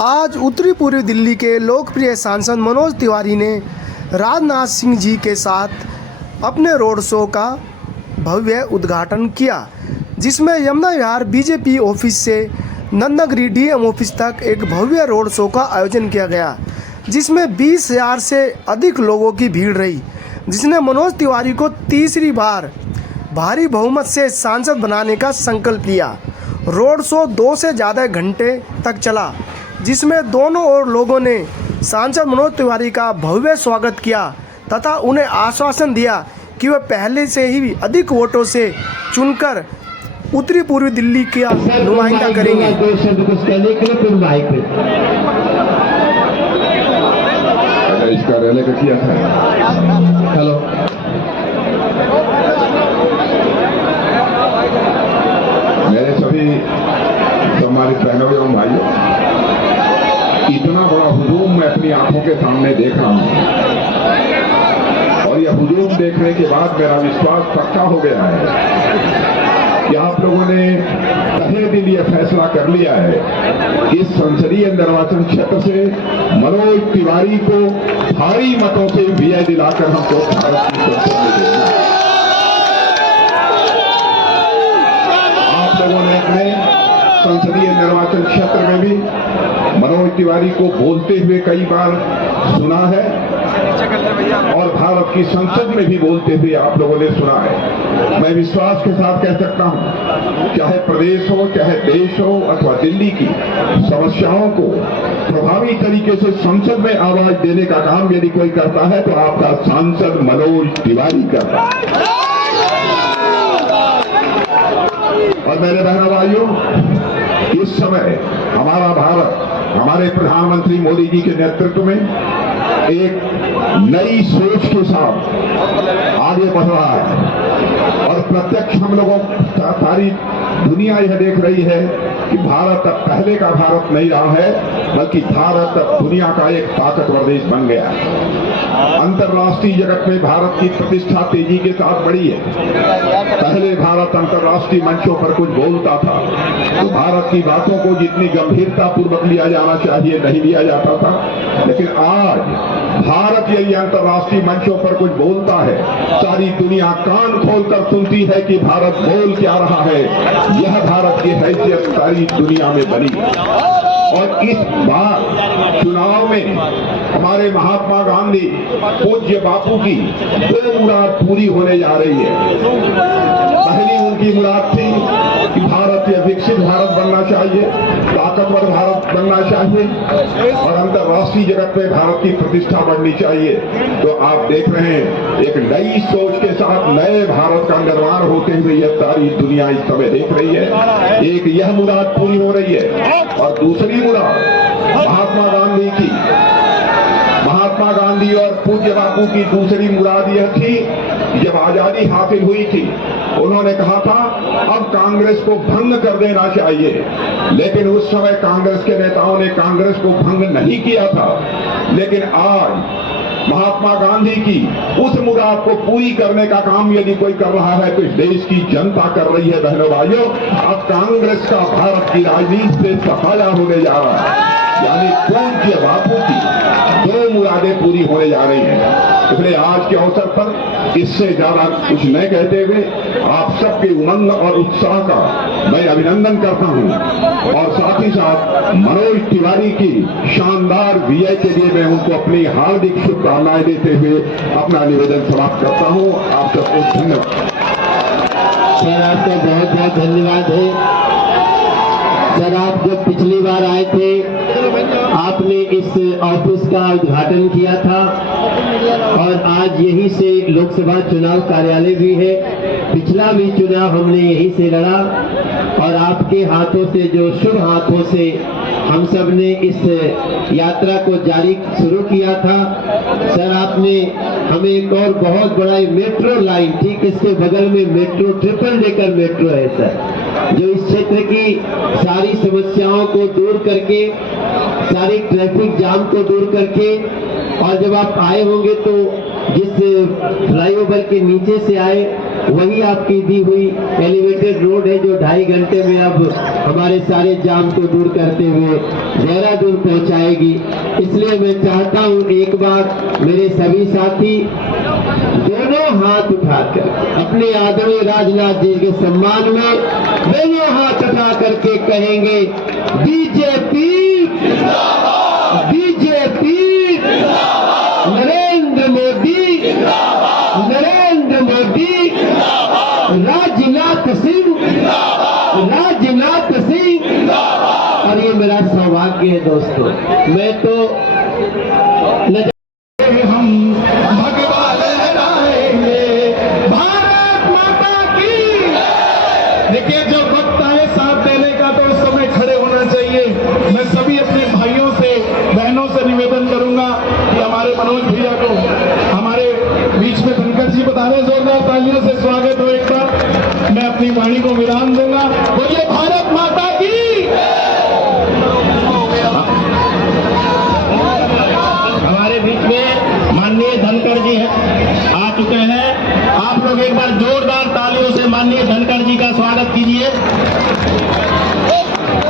आज उत्तरी पूर्वी दिल्ली के लोकप्रिय सांसद मनोज तिवारी ने राजनाथ सिंह जी के साथ अपने रोड शो का भव्य उद्घाटन किया, जिसमें यमुना विहार बीजेपी ऑफिस से नंदनगिरी डीएम ऑफिस तक एक भव्य रोड शो का आयोजन किया गया, जिसमें 20,000 से अधिक लोगों की भीड़ रही, जिसने मनोज तिवारी को तीसरी बार भारी बहुमत से सांसद बनाने का संकल्प लिया। रोड शो 2 से ज़्यादा घंटे तक चला, जिसमें दोनों ओर लोगों ने सांसद मनोज तिवारी का भव्य स्वागत किया तथा उन्हें आश्वासन दिया कि वे पहले से ही अधिक वोटों से चुनकर उत्तरी पूर्वी दिल्ली का नुमाइंदा करेंगे। इसका रैली का किया था। हेलो, मेरे सभी सम्मानित बहनों एवं भाइयों, इतना बड़ा हुजूम मैं अपनी आंखों के सामने देख रहा हूं और यह हुजूम देखने के बाद मेरा विश्वास पक्का हो गया है कि आप लोगों ने तहे दिल यह फैसला कर लिया है कि इस संसदीय निर्वाचन क्षेत्र से मनोज तिवारी को भारी मतों से विजय दिलाकर हमको भारत की संसद में देना है। आप लोगों ने अपने संसदीय निर्वाचन क्षेत्र में भी मनोज तिवारी को बोलते हुए कई बार सुना है और भारत की संसद में भी बोलते हुए आप लोगों ने सुना है। मैं विश्वास के साथ कह सकता हूं, चाहे प्रदेश हो, चाहे देश हो अथवा दिल्ली की समस्याओं को प्रभावी तरीके से संसद में आवाज देने का काम यदि कोई करता है तो आपका सांसद मनोज तिवारी करता है। और मेरे बहनों भाइयों, इस समय हमारा भारत हमारे प्रधानमंत्री मोदी जी के नेतृत्व में एक नई सोच के साथ आगे बढ़ रहा है और प्रत्यक्ष हम लोगों सारी दुनिया यह देख रही है कि भारत अब पहले का भारत नहीं रहा है, बल्कि भारत अब दुनिया का एक ताकतवर देश बन गया है। अंतर्राष्ट्रीय जगत में भारत की प्रतिष्ठा तेजी के साथ बढ़ी है। पहले भारत अंतर्राष्ट्रीय मंचों पर कुछ बोलता था तो भारत की बातों को जितनी गंभीरता पूर्वक लिया जाना चाहिए नहीं लिया जाता था, लेकिन आज भारत यदि अंतर्राष्ट्रीय मंचों पर कुछ बोलता है, सारी दुनिया कान खोलकर सुनती है कि भारत बोल क्या रहा है। यह भारत की हैसियत सारी दुनिया में बनी और इस बार चुनाव में हमारे महात्मा गांधी पूज्य बापू की 2 मुराद पूरी होने जा रही है। पहली उनकी मुराद थी कि भारत एक विकसित भारत बनना चाहिए, ताकतवर भारत बनना चाहिए और अंतर्राष्ट्रीय जगत में भारत की प्रतिष्ठा बढ़नी चाहिए। तो आप देख रहे हैं एक नई सोच के साथ नए भारत का निर्माण होते हुए यह सारी दुनिया इस समय देख रही है। एक यह मुराद पूरी हो रही है और दूसरी मुराद महात्मा गांधी और पूज्य बापू की दूसरी मुराद यह थी, जब आजादी हासिल हुई थी उन्होंने कहा था अब कांग्रेस को भंग कर देना चाहिए, लेकिन उस समय कांग्रेस के नेताओं ने कांग्रेस को भंग नहीं किया था। लेकिन आज महात्मा गांधी की उस मुराद को पूरी करने का काम यदि कोई कर रहा है तो इस देश की जनता कर रही है। बहनों भाइयों, अब कांग्रेस का भारत की राजनीति से सफाया होने जा रहा है, यानी पूज्य बापू की 2 मुरादें पूरी होने जा रही हैं। इसलिए आज के अवसर पर इससे ज्यादा कुछ न कहते हुए आप सबके उमंग और उत्साह का मैं अभिनंदन करता हूं और साथ ही साथ मनोज तिवारी की शानदार विजय के लिए मैं उनको अपनी हार्दिक शुभकामनाएं देते हुए अपना निवेदन समाप्त करता हूं। आप सबको धन्यवाद। सर, आपका बहुत बहुत धन्यवाद है। सर, आप जब पिछली बार आए थे आपने इस ऑफिस का उद्घाटन किया था और आज यहीं से लोकसभा चुनाव कार्यालय भी है। पिछला भी चुनाव हमने यहीं से लड़ा और आपके हाथों से, जो शुभ हाथों से हम सब ने इस यात्रा को जारी शुरू किया था। सर, आपने हमें एक और बहुत बड़ा मेट्रो लाइन, ठीक इसके बगल में मेट्रो, ट्रिपल डेकर मेट्रो है सर, जो इस क्षेत्र की सारी समस्याओं को दूर करके, सारी ट्रैफिक जाम को दूर करके, और जब आप आए होंगे तो जिस फ्लाईओवर के नीचे से आए वही आपकी दी हुई एलिवेटेड रोड है जो 2.5 घंटे में अब हमारे सारे जाम को दूर करते हुए देहरादून पहुंचाएगी। इसलिए मैं चाहता हूं एक बार मेरे सभी साथी दोनों हाथ उठाकर अपने आदरणीय राजनाथ जी के सम्मान में दोनों हाथ उठा करके कहेंगे बीजेपी बीजेपी नरेंद्र मोदी नरेंद्र मोदी राजनाथ सिंह राजनाथ सिंह। और ये मेरा सौभाग्य है दोस्तों, मैं तो हम भगवान लहराएंगे भारत माता की। देखिए जब वक्त आए साथ देने का तो उस समय खड़े होना चाहिए। मैं सभी अपने भाइयों से बहनों से निवेदन करूंगा कि हमारे मनोज भैया को हमारे बीच में धनखड़ जी बता रहे, जोरदार तालियों से स्वागत हो। एक बार मैं अपनी वाणी को विराम दूंगा। बोलिए भारत माता की। हमारे बीच में माननीय धनखड़ जी आ चुके हैं। आप लोग एक बार जोरदार तालियों से माननीय धनखड़ जी का स्वागत कीजिए।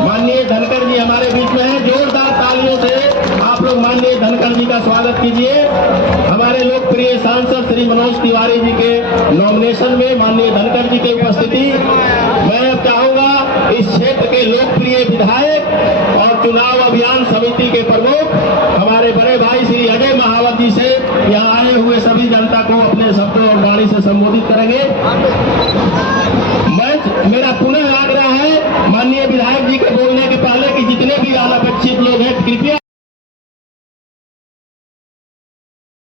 माननीय धनखड़ जी हमारे बीच में हैं, जोरदार तालियों से आप लोग माननीय धनखड़ जी का स्वागत कीजिए। हमारे लोकप्रिय सांसद श्री मनोज तिवारी जी के नॉमिनेशन में माननीय धनखड़ जी की उपस्थिति। मैं अब चाहूंगा इस क्षेत्र के लोकप्रिय विधायक और चुनाव अभियान समिति के प्रमुख हमारे बड़े भाई श्री अजय महावत जी से यहाँ आए हुए सभी जनता को अपने शब्दों और वाणी से संबोधित करेंगे।